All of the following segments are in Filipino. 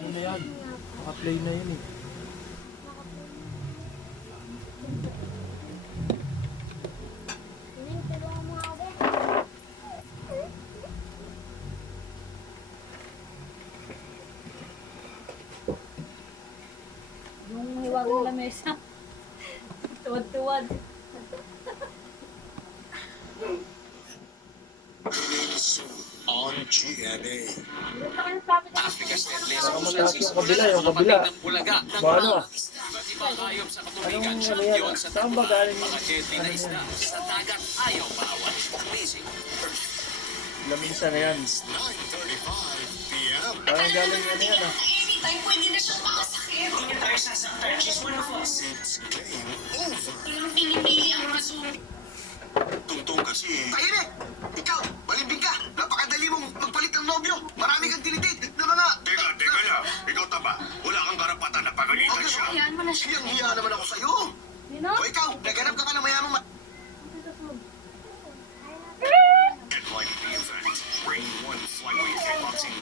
Ano na yan? Naka-play na yun eh. Yung hiwag ng lamesa. Tuwad-tuwad. On GMA. Africa's deadliest Baka oceans mataas is yung kabila, yung kabila. ng bulaga ng Baka na. iba't ibang hayop sa katubigan. Anong ano Champion yan? sa Saan ba tagpuan. galing Mga yun? deadly na Ano isda yan? sa dagat ayaw bawal. Amazing. Lamisa na yan. 9:35 p.m. Parang galing ano yan ah. Anytime, pwede na siyang makasakit. Hindi tayo sasaktan. She's one of us. It's game over. Walang pinipili ang rason. Tungtong kasi. Tahimik! Ikaw, balimbing ka! Napakadali mong magpalit ng nobyo! Marami kang dinidate na mga... Teka lang. Ikaw taba. Wala kang karapatan na pagalitan siya. Hayaan mo na siya. Hiyang-hiya naman ako sa'yo! You know? O ikaw, naghanap ka pa ng mayamang... Headline the event. Ring 1 flyweight kickboxing.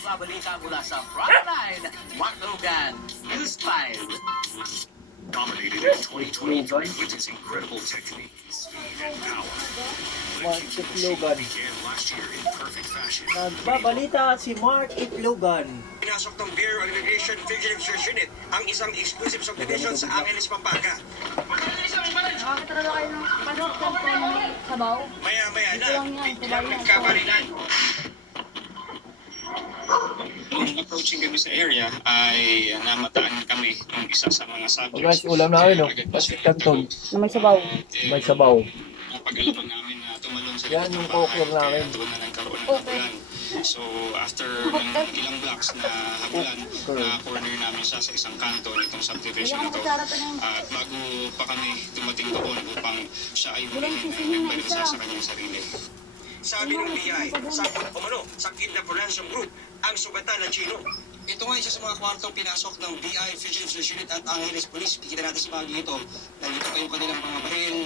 Babalita mula sa Frontline, Mark Logan, News 5. Dominated in 2023 with its incredible technique, speed, and power. Mark Itlogan. Began last year in perfect fashion. Nagbabalita si Mark Itlogan. Pinasok ng Bureau of Immigration Fugitive Search Unit ang isang exclusive subdivision sa Angeles, Pampanga. Nakakita na kayo ng pasok ng may sabaw. Maya-maya na, Ito lang yan, biglang tuloy yan. nagkabarilan. Nung approaching kami sa area, ay namataan kami ng isa sa mga subjects. Oh guys, ulam namin no. Pasit Canton. Na may sabaw. May sabaw. Napag-alaman namin na tumalon sa Yan yung coker namin. Doon na nagkaroon ng Okay. habulan. So after ng ilang blocks na habulan, na corner namin siya sa isang kanto nitong subdivision Bigyan na ko to. kutsara pa ng... At bago pa kami dumating doon upang siya ay Walang muling sisingin na nagbalisa isa. sa kanyang sarili. Sabi ng BI, sakot umano sa kidnap ransom group ang sugatan ng Chino. Ito nga isa sa mga kwartong pinasok ng BI Fugitive Search Unit at Angeles Police. Pikita natin sa bagay ito. Nandito pa yung kanilang mga baril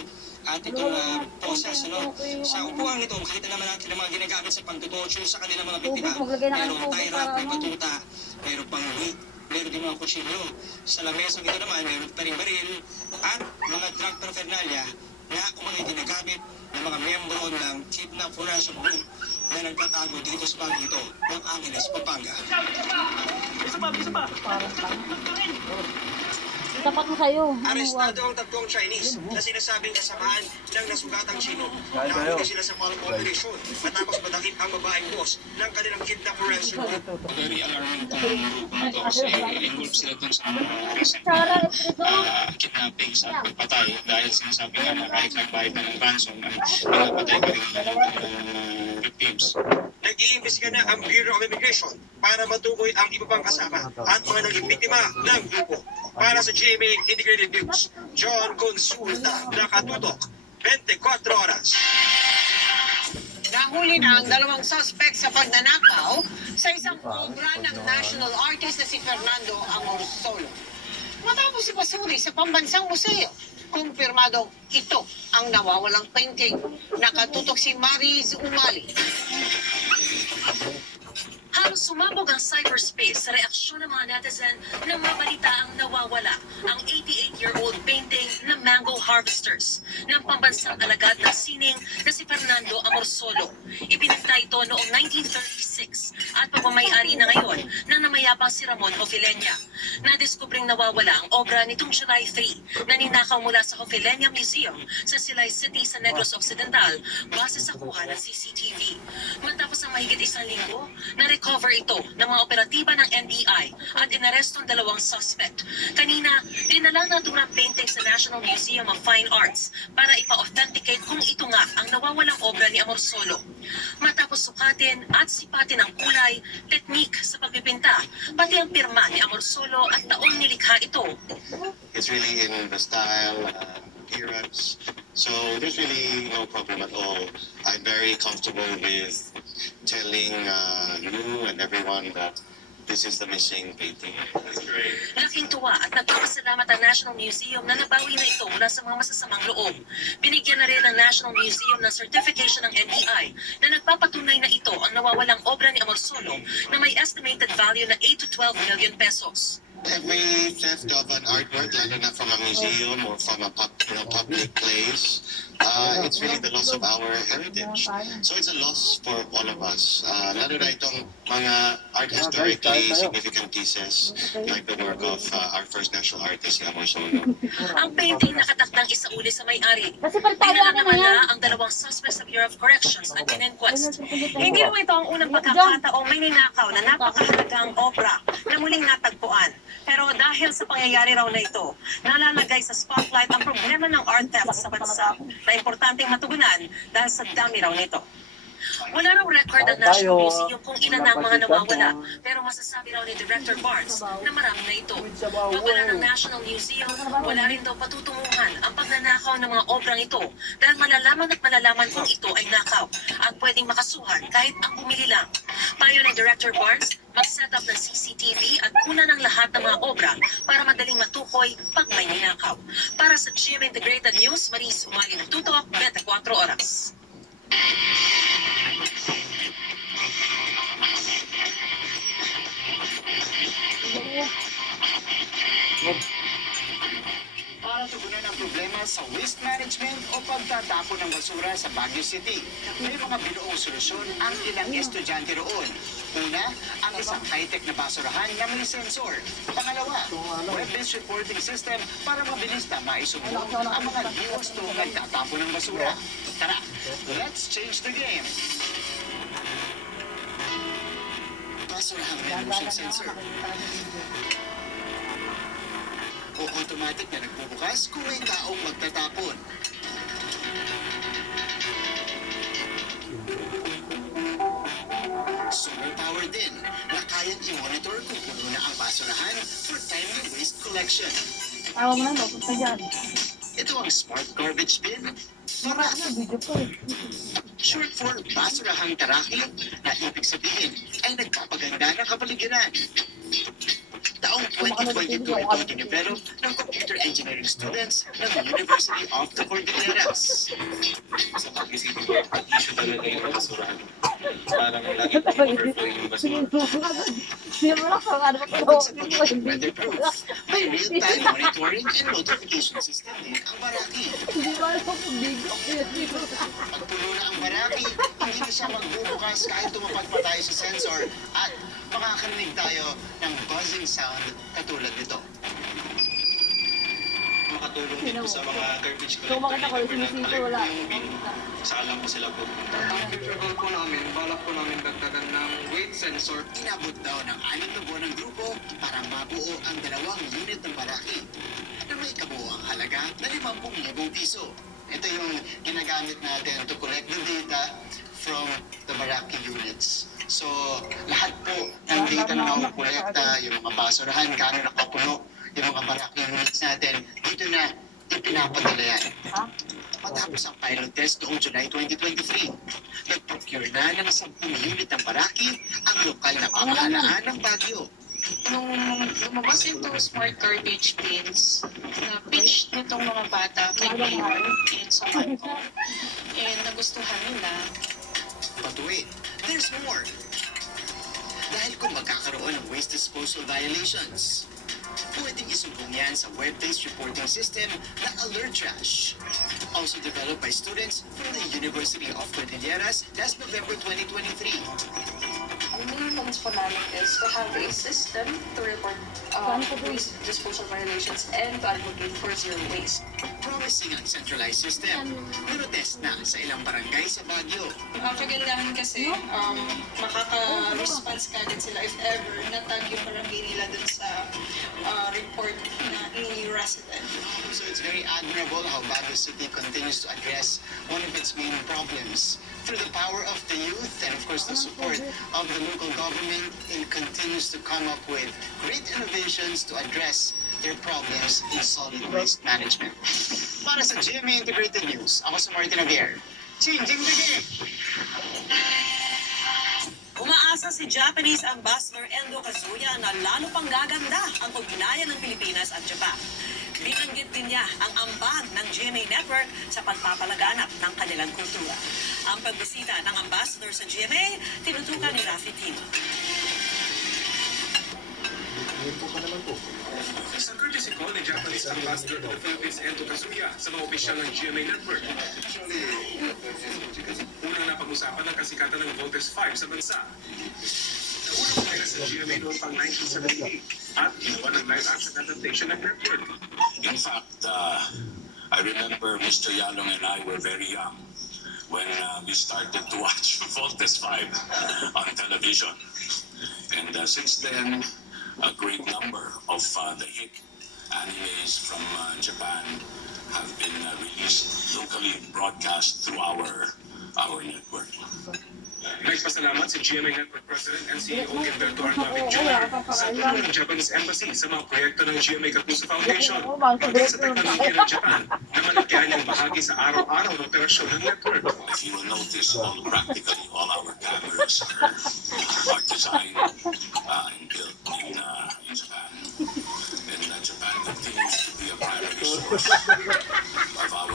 at itong process. Ano? Sa upuan nito, makikita naman natin ang mga ginagamit sa pagtutosyo sa kanilang mga biktima. Tubig, maglagay na kayo ng Merong tubig tie para wrap, may ano. patuta, merong pang weight, meron din mga kutsilyo. Sa lamesa ito naman, meron pa rin baril at mga drug paraphernalia na umano'y ginagamit ng mga miyembro ng Kidnap for Ransom Group na nagtatago dito sa bagay ito ng Angeles, Pampanga. Tapat na kayo. Ano Arestado ang tatlong Chinese na sinasabing kasamahan ng nasugatang Chino. Dahil kayo. Nahuli sila sa parang operation matapos madakip ang babaeng boss ng kanilang kidnap for ransom group. Very alarming itong group na to kasi involved sila dun sa mga recent Sara, ito. kidnappings at pagpatay dahil sinasabi nga na kahit nagbayad na ng ransom ay pinapatay pa rin ng victims. Nag-iimbestiga na ang Bureau of Immigration para matukoy ang iba pang kasama at mga naging biktima ng grupo. Para sa GMA Integrated News, John Consulta, nakatutok, 24 oras. Nahuli na ang dalawang suspect sa pagnanakaw sa isang obra ng national artist na si Fernando Amorsolo. Matapos ipasuri sa pambansang museo, kumpirmadong ito ang nawawalang painting. Nakatutok si Mariz Umali. Halos sumabog ang cyberspace sa reaksyon ng mga netizen nang mabalita ang nawawala ang 88-year-old painting na Mango Harvesters ng pambansang alagad ng sining na si Fernando Amorsolo. Ipinagta ito noong 1936 at pagmamayari na ngayon ng namayapang si Ramon Hofilenya. Nadiskubring nawawala ang obra nitong July 3 na ninakaw mula sa Hofilenya Museum sa Silay City sa Negros Occidental base sa kuha ng CCTV. Matapos ang mahigit isang linggo, na-recover ito ng mga operatiba ng NBI at inaresto ang dalawang suspect. Kanina, dinala ng naturang painting sa National Museum of Fine Arts para ipa-authenticate kung ito nga ang nawawalang obra ni Amorsolo. Matapos sukatin at sipatin ang kulay, teknik sa pagpipinta, pati ang pirma ni Amorsolo at taong nilikha ito. It's really in the style, appearance. So there's really no problem at all. I'm very comfortable with telling you and everyone that this is the missing painting. Laking tuwa at nagpapasalamat ang National Museum na nabawi na ito mula sa mga masasamang loob. Binigyan na rin ng National Museum ng certification ng NBI na nagpapatunay na ito ang nawawalang obra ni Amor Solo na may estimated value na 8 to 12 million pesos. Every theft of an artwork, lalo na from a museum or from a public place, it's really the loss of our heritage. So it's a loss for all of us. Lalo na itong mga art historically significant pieces like the work of our first national artist, Amor Solo. Ang painting nakatakdang isauli sa may-ari. Kasi pagtawa Dinala ka na naman yan. na ang dalawang suspects sa Bureau of Corrections at in-inquest. Hindi mo ito ang unang pagkakataong may ninakaw na napakahalagang obra na muling natagpuan. Pero dahil sa pangyayari raw na ito, nalalagay sa spotlight ang problema ng art theft sa bansa na importanteng matugunan dahil sa dami raw nito. Wala raw record ang National Museum kung ilan na ang mga nawawala, pero masasabi raw ni Director Barnes na marami na ito. Babala ng National Museum, wala rin daw patutunguhan ang pagnanakaw ng mga obrang ito dahil malalaman kung ito ay nakaw at pwedeng makasuhan kahit ang bumili lang. Payo ni Director Barnes, mag-set up ng CCTV at kunan ng lahat ng mga obra para madaling matukoy pag may ninakaw. Para sa GMA Integrated News, Maris Umali nagtutok, 24 oras. Para tugunan ang problema sa waste management o pagtatapon ng basura sa Baguio City, may mga binuong solusyon ang ilang estudyante roon. Una, ang isang high-tech na basurahan na may sensor. Pangalawa, web-based reporting system para mabilis na maisumbong ang mga liwas na nagtatapon ng basura. Tara, let's change the game! Basurahan may motion sensor. O automatic na nagbubukas kung may taong magtatapon. Solar power din na kayang i-monitor kung puno na ang basurahan for timely waste collection. Tawa mo na, mapunta dyan. Ito ang smart garbage bin. Short for basurahang taraki na ibig sabihin ay nagpapaganda ng kapaligiran. Taong 2022 ito dinevelop ng computer engineering students ng University of the Cordilleras. Sa pag-isip ko, issue talaga yung basurahan. Parang lagi overflow yung basura. Weatherproof. May real-time monitoring and notification system din ang Baraki. Pag puno na ang Baraki, hindi na siya magbubukas kahit tumapag pa tayo sa sensor at makakarinig tayo ng buzzing sound katulad nito. Makatulong din po sa mga garbage collector na nag-collect yung bin. Saka lang po sila pupunta. Ang future goal po namin, balak po namin dagdagan ng weight sensor. Inabot daw ng 6 na buwan ng grupo para mabuo ang 2 unit ng Baraki na may kabuoang halaga na 50,000 piso. Ito yung ginagamit natin to collect the data from the Baraki units. So, lahat po ng data na makukolekta, yung mga basurahan, kano nakapuno, yung mga Baraki units natin, dito na ipinapadala yan. Matapos ang pilot test noong July 2023, nag-procure na ng 10 unit ng Baraki ang lokal na pamahalaan ng Baguio. Nung lumabas yung smart garbage bins, na-pitch nitong mga bata kay Mayor and sa Marco, and nagustuhan nila. But wait, there's more. Dahil kung magkakaroon ng waste disposal violations, pwedeng isumbong yan sa web-based reporting system na Alert Trash. Also developed by students from the University of Cordilleras last November 2023. Ang main plans po namin is to have a system to report waste disposal violations and to advocate for zero waste. Promising ang centralized system, pero test na sa ilang barangay sa Baguio. Ang kagandahan kasi, makaka-response kagad sila if ever natag yung barangay nila dun sa report na ni-resident. So it's very admirable how Baguio City continues to address one of its main problems. Through the power of the youth and of course the support of the local government, it continues to come up with great innovations to address their problems in solid waste management. Para sa GMA Integrated News, ako si Martin Javier. Changing the game! Umaasa Umaasa si Japanese Ambassador Endo Kazuya na lalo pang gaganda ang ugnayan ng Pilipinas at Japan. Binanggit din niya ang ambag ng GMA Network sa pagpapalaganap ng kanilang kultura. Ang pagbisita ng ambassador sa GMA, tinutukan ni Rafi Tino. Sa courtesy call ni Japanese Ambassador to the Philippines, Endo Kazuya, sa mga opisyal ng GMA Network. Unang napag-usapan ang kasikatan ng Voltes 5 sa bansa. Naunang umaira sa GMA noong pang 1978 at ginawa ng live action adaptation ng network. In fact, I remember Mr. Yalong and I were very young when we started to watch Voltes 5 on television. And since then, a great number of the hit animes from Japan have been released locally, broadcast through our network. Nagpasalamat si GMA Network President and CEO Gilberto Arnavin Jr. sa tulong ng Japanese Embassy sa mga proyekto ng GMA Kapuso Foundation pagdating sa teknolohiya ng Japan na malakihan niyang bahagi sa araw-araw ng operasyon ng network. If you will notice, practically all our cameras are designed and built in Japan. And Japan continues to be a primary source of our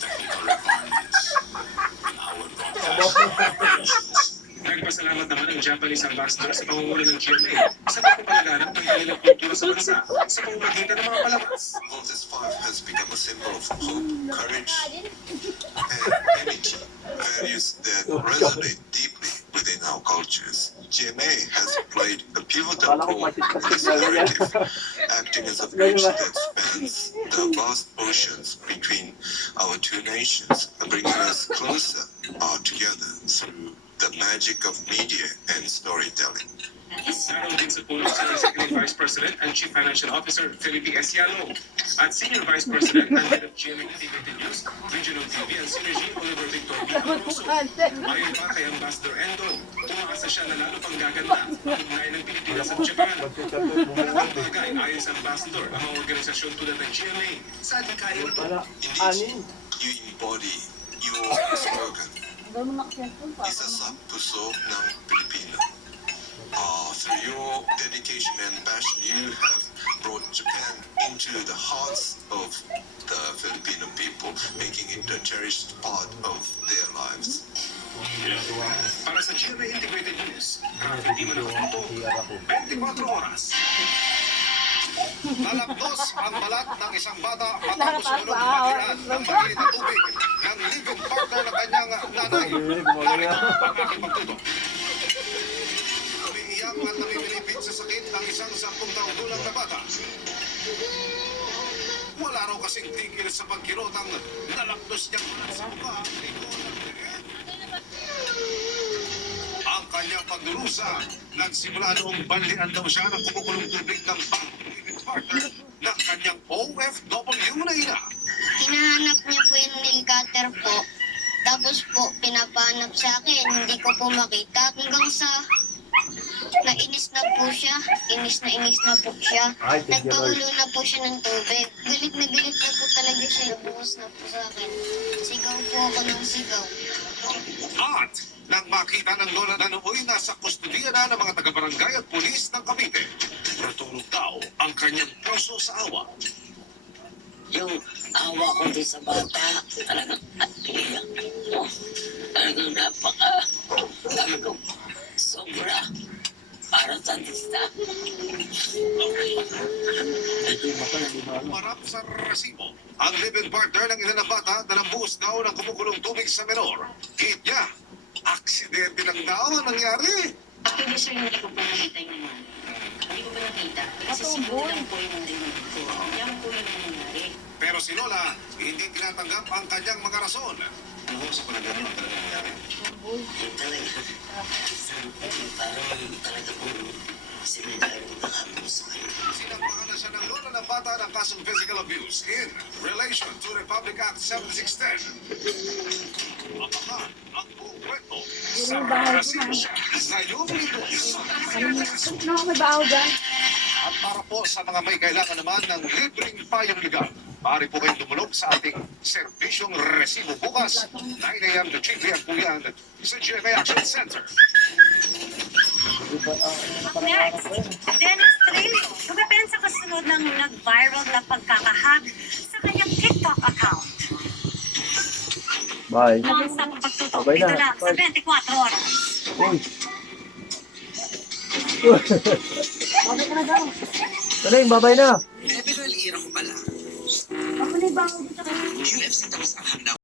technical requirements in our broadcast operations. Nagpasalamat naman ang Japanese Ambassador sa pangunguna ng GMA sa pagpapalaganap ng kanilang kultura sa bansa sa pamamagitan ng mga palabas. Voltes 5 has become a symbol of hope, courage, and unity, values that resonate deeply within our cultures. GMA has played a pivotal role in this narrative, acting as a bridge that spans the vast oceans between our two nations, bringing us closer together through the magic of media and storytelling. Naroon din sa pulong si Executive Vice President and Chief Financial Officer Felipe S. Yalo at Senior Vice President and Head of GMA Integrated News, Regional TV and Synergy, Oliver Victor B. Alonso. Ayon pa kay Ambassador Endo, umaasa siya na lalo pang gaganda ang ugnayan ng Pilipinas at Japan. Malaking bagay ayon sa Ambassador ang mga organisasyon tulad ng GMA sa adhikain ito. Indeed, you embody your slogan. Isa sa puso ng Pilipino. Through your dedication and passion, you have brought Japan into the hearts of the Filipino people, making it a cherished part of their lives. Para sa GMA Integrated News, Rafi Tino Nakatuto, 24 oras. Nalagdos ang balat ng isang bata matapos ulong pagkiraan ng maliit na tubig ng living partner na kanyang nanay. Narito ang aking pagtutok. Umiiyak at namimilipit sa sakit ng isang 10 taong gulang na bata. Wala raw kasing tigil sa pagkirot ang nalagdos niyang balat sa mukha. Ang kanyang pagdurusa nagsimula noong banlian daw siya ng kumukulong tubig ng partner ng kanyang OFW na ina. Hinahanap niya po yung nail cutter po. Tapos po, pinapahanap sa akin. Hindi ko po makita. Hanggang sa nainis na po siya. Inis na po siya. Nagpagulo na po siya ng tubig. Galit na po talaga siya. Bukas na po sa akin. Sigaw po ako ng sigaw. At nang makita ng lola na nooy nasa kustudiya na ng mga taga-barangay at pulis ng Cavite, natulog daw ang kanyang puso sa awa. Yung awa ko din sa bata, talagang iiyak ko. Talagang talagang sobra para sa lista. Marap sa resibo, ang live-in partner ng ilan ng bata na nabuhos daw ng kumukulong tubig sa menor. Hit niya, aksidente lang daw ang nangyari. Actually, sir, hindi ko pa nakita yung naman. Hindi ko pa nakita. Kasi siguro lang po yung narinig ko. Yan po yung nangyari. Pero si Lola, hindi tinatanggap ang kanyang mga rason. Ano ko sa panagano ang talagang nangyari? Yung talaga, parang talaga po, sinundahan ko na kami sa kayo. Sinampahan na siya ng lola ng bata ng kasong physical abuse in relation to Republic Act 7610. Apakan ang buong kwento sa resibo sa Unidos. At para po sa mga may kailangan naman ng libreng payong legal, maaari po kayong dumulog sa ating serbisyong resibo bukas, 9 a.m. to 3 p.m. po yan sa GMA Action Center. Up next, Dennis Trillo, dumepensa kasunod ng nag-viral na pagkakahack sa kanyang TikTok account. Bye. Ang sa pagtutok, Babay ito na. lang sa 24 oras. Uy. Babay ka na daw. Taling, babay na. Pero ira ko pala. Ako na yung bago dito. UFC tapos ang hangnaw.